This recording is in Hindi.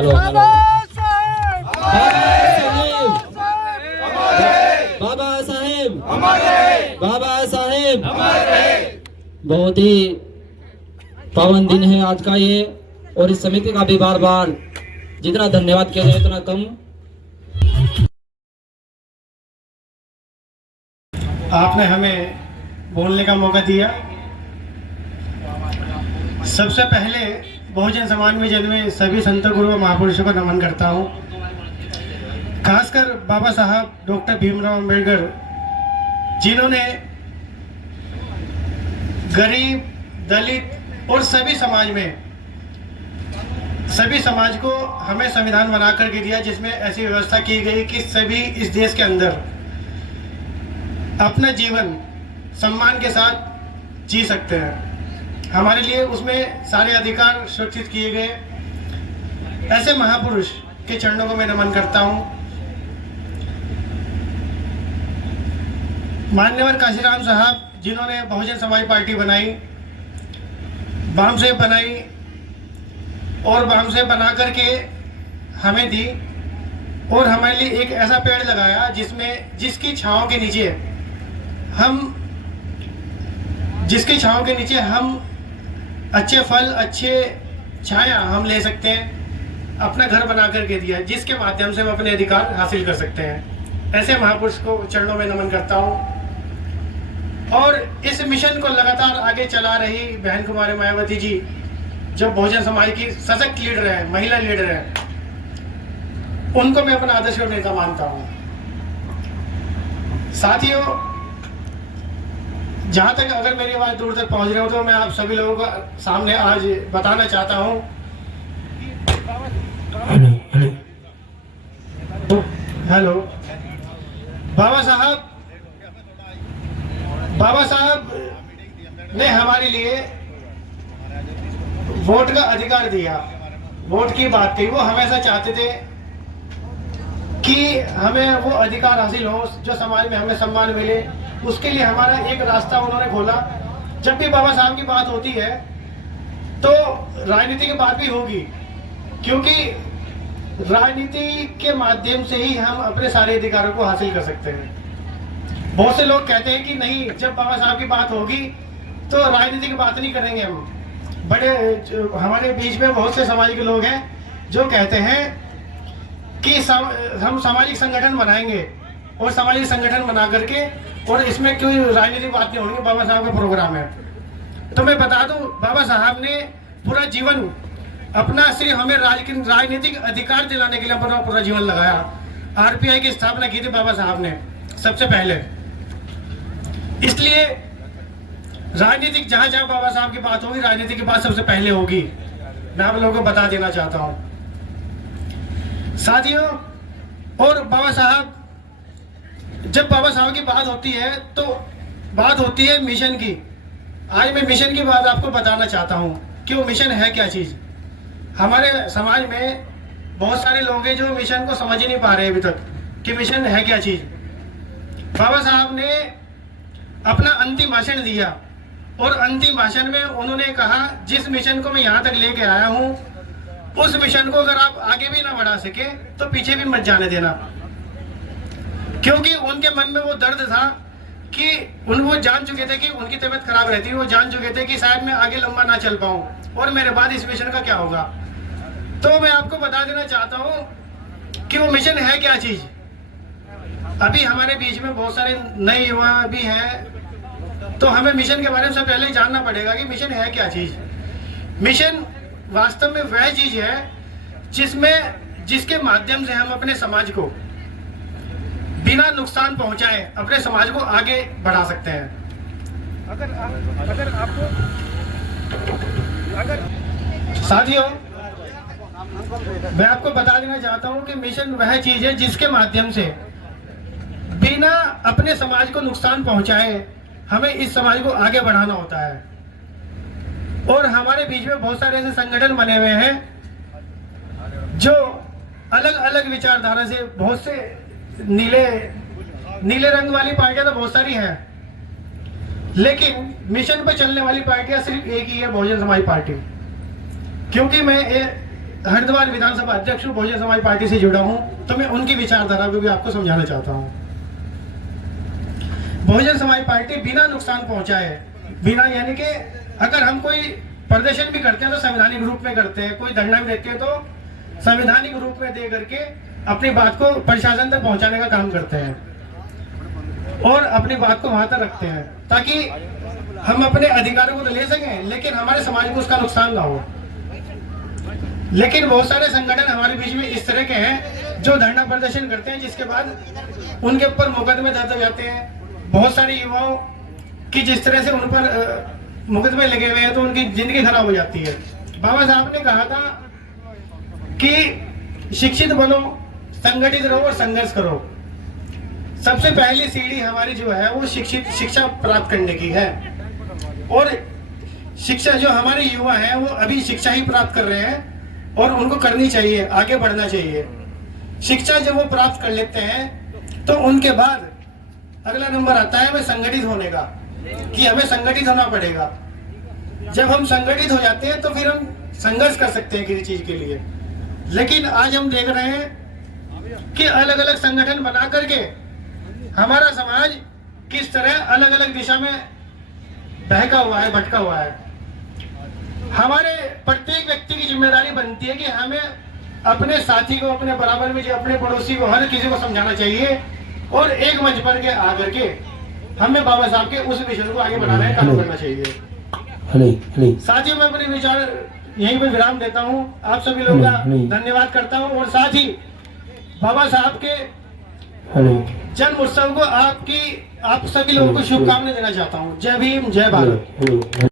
हॅलो हॅलो बाबासाहेब बाबासाहेब बहुत ही पावन दिन है आज का ये, और इस समिति का भी बार बार जितना धन्यवाद किया जाए उतना कम। आपने हमें बोलने का मौका दिया। सबसे पहले बहुजन समाज में जन्मे सभी संत गुरु व महापुरुषों को नमन करता हूँ। खासकर बाबा साहब डॉक्टर भीमराव अंबेडकर, जिन्होंने गरीब, दलित और सभी समाज को हमें संविधान बना करके दिया, जिसमें ऐसी व्यवस्था की गई कि सभी इस देश के अंदर अपना जीवन सम्मान के साथ जी सकते हैं। हमारे लिए उसमें सारे अधिकार सुरक्षित किए गए। ऐसे महापुरुष के चरणों को मैं नमन करता हूँ। मान्यवर काशीराम साहब, जिन्होंने बहुजन समाज पार्टी बनाई, बाम से बनाई और बाम से बना करके हमें दी, और हमारे लिए एक ऐसा पेड़ लगाया जिसकी छांव के नीचे हम अच्छे फल, अच्छे छाया हम ले सकते हैं। अपना घर बना करके दिया, जिसके माध्यम से हम अपने अधिकार हासिल कर सकते हैं। ऐसे महापुरुष को चरणों में नमन करता हूँ। और इस मिशन को लगातार आगे चला रही बहन कुमारी मायावती जी, जो बहुजन समाज की सशक्त लीडर है, महिला लीडर है, उनको मैं अपना आदर्श और नेता मानता हूँ। साथियों, जहाँ तक अगर मेरी आवाज़ दूर तक पहुँच रही हो तो मैं आप सभी लोगों को सामने आज बताना चाहता हूँ। हेलो, बाबा साहब ने हमारे लिए वोट का अधिकार दिया, वोट की बात कही। वो हमेशा चाहते थे कि हमें वो अधिकार हासिल हो, जो समाज में हमें सम्मान मिले। उसके लिए हमारा एक रास्ता उन्होंने खोला। जब भी बाबा साहब की बात होती है तो राजनीति की बात भी होगी, क्योंकि राजनीति के माध्यम से ही हम अपने सारे अधिकारों को हासिल कर सकते हैं। बहुत से लोग कहते हैं कि नहीं, जब बाबा साहब की बात होगी तो राजनीति की बात नहीं करेंगे हम। हमारे बीच में बहुत से समाज के लोग हैं जो कहते हैं कि हम सामाजिक संगठन बनाएंगे, और सामाजिक संगठन बना करके, और इसमें कोई राजनीतिक बात नहीं होगी, बाबा साहब का प्रोग्राम है। तो मैं बता दूं, बाबा साहब ने पूरा जीवन अपना सिर्फ हमें राजनीतिक अधिकार दिलाने के लिए पूरा जीवन लगाया। आरपीआई की स्थापना की थी बाबा साहब ने सबसे पहले। इसलिए राजनीतिक जहां बाबा साहब की बात होगी, राजनीति की बात सबसे पहले होगी। मैं आप लोगों को बता देना चाहता हूं साथियों। और जब बाबा साहब की बात होती है तो बात होती है मिशन की। आज मैं मिशन की बात आपको बताना चाहता हूं कि वो मिशन है क्या चीज। हमारे समाज में बहुत सारे लोग हैं जो मिशन को समझ ही नहीं पा रहे अभी तक कि मिशन है क्या चीज। बाबा साहब ने अपना अंतिम भाषण दिया, और अंतिम भाषण में उन्होंने कहा, जिस मिशन को मैं यहाँ तक लेके आया हूँ, उस मिशन को अगर आप आगे भी ना बढ़ा सके तो पीछे भी मत जाने देना। क्योंकि उनके मन में वो दर्द था कि वो जान चुके थे कि उनकी तबीयत खराब रहती है। वो जान चुके थे कि शायद मैं आगे लंबा ना चल पाऊँ, और मेरे बाद इस मिशन का क्या होगा। तो मैं आपको बता देना चाहता हूँ कि वो मिशन है क्या चीज। अभी हमारे बीच में बहुत सारे नए युवा भी हैं, तो हमें मिशन के बारे में सबसे पहले जानना पड़ेगा कि मिशन है क्या चीज। मिशन वास्तव में वह चीज है जिसके माध्यम से हम अपने समाज को बिना नुकसान पहुंचाए अपने समाज को आगे बढ़ा सकते हैं। साथियों, मैं आपको बता देना चाहता हूं कि मिशन वह चीज है जिसके माध्यम से बिना अपने समाज को नुकसान पहुंचाए हमें इस समाज को आगे बढ़ाना होता है। और हमारे बीच में बहुत सारे ऐसे संगठन बने हुए हैं जो अलग अलग विचारधारा से, बहुत से नीले रंग वाली पार्टियां तो बहुत सारी हैं, लेकिन मिशन पे चलने वाली पार्टियां सिर्फ एक ही है, बहुजन समाज पार्टी। क्योंकि मैं हरिद्वार विधानसभा अध्यक्ष हूँ, बहुजन समाज पार्टी से जुड़ा हूँ, तो मैं उनकी विचारधारा को भी आपको समझाना चाहता हूँ। बहुजन समाज पार्टी बिना नुकसान पहुंचाए, बिना यानी कि अगर हम कोई प्रदर्शन भी करते हैं तो संवैधानिक रूप में करते हैं, कोई धरना भी देते हैं तो संवैधानिक रूप में दे करके अपनी बात को प्रशासन तक पहुंचाने का काम करते हैं और अपनी बात को वहां तक रखते हैं ताकि हम अपने अधिकारों को तो ले सकें लेकिन हमारे समाज को उसका नुकसान ना हो। लेकिन बहुत सारे संगठन हमारे बीच में इस तरह के हैं जो धरना प्रदर्शन करते हैं जिसके बाद उनके ऊपर मुकदमे दर्ज हो जाते हैं। बहुत सारे युवाओं की जिस तरह से उन पर मुकदमे लगे हुए हैं तो उनकी जिंदगी खराब हो जाती है। बाबा साहब ने कहा था कि शिक्षित बनो, संगठित रहो और संघर्ष करो। सबसे पहली सीढ़ी हमारी जो है वो शिक्षा प्राप्त करने की है और शिक्षा जो हमारे युवा हैं वो अभी शिक्षा ही प्राप्त कर रहे हैं और उनको करनी चाहिए, आगे बढ़ना चाहिए। शिक्षा जब वो प्राप्त कर लेते हैं तो उनके बाद अगला नंबर आता है हमें संगठित होने का, कि हमें संगठित होना पड़ेगा। जब हम संगठित हो जाते हैं तो फिर हम संघर्ष कर सकते हैं किसी चीज के लिए। लेकिन आज हम देख रहे हैं कि अलग अलग संगठन बना करके हमारा समाज किस तरह अलग अलग दिशा में बहका हुआ है, भटका हुआ है। हमारे प्रत्येक व्यक्ति की जिम्मेदारी बनती है कि हमें अपने साथी को, अपने बराबर में जो अपने पड़ोसी को, हर किसी को समझाना चाहिए और एक मंच पर के आकर के हमें बाबा साहब के उस मिशन को आगे बढ़ाने का काम करना चाहिए। साथियों मैं अपने विचार यहीं पर विराम देता हूँ। आप सभी लोगों का धन्यवाद करता हूँ और साथ ही बाबा साहब के जन्म उत्सव को आप सभी लोगों को शुभकामनाएं देना चाहता हूँ। जय भीम, जय भारत।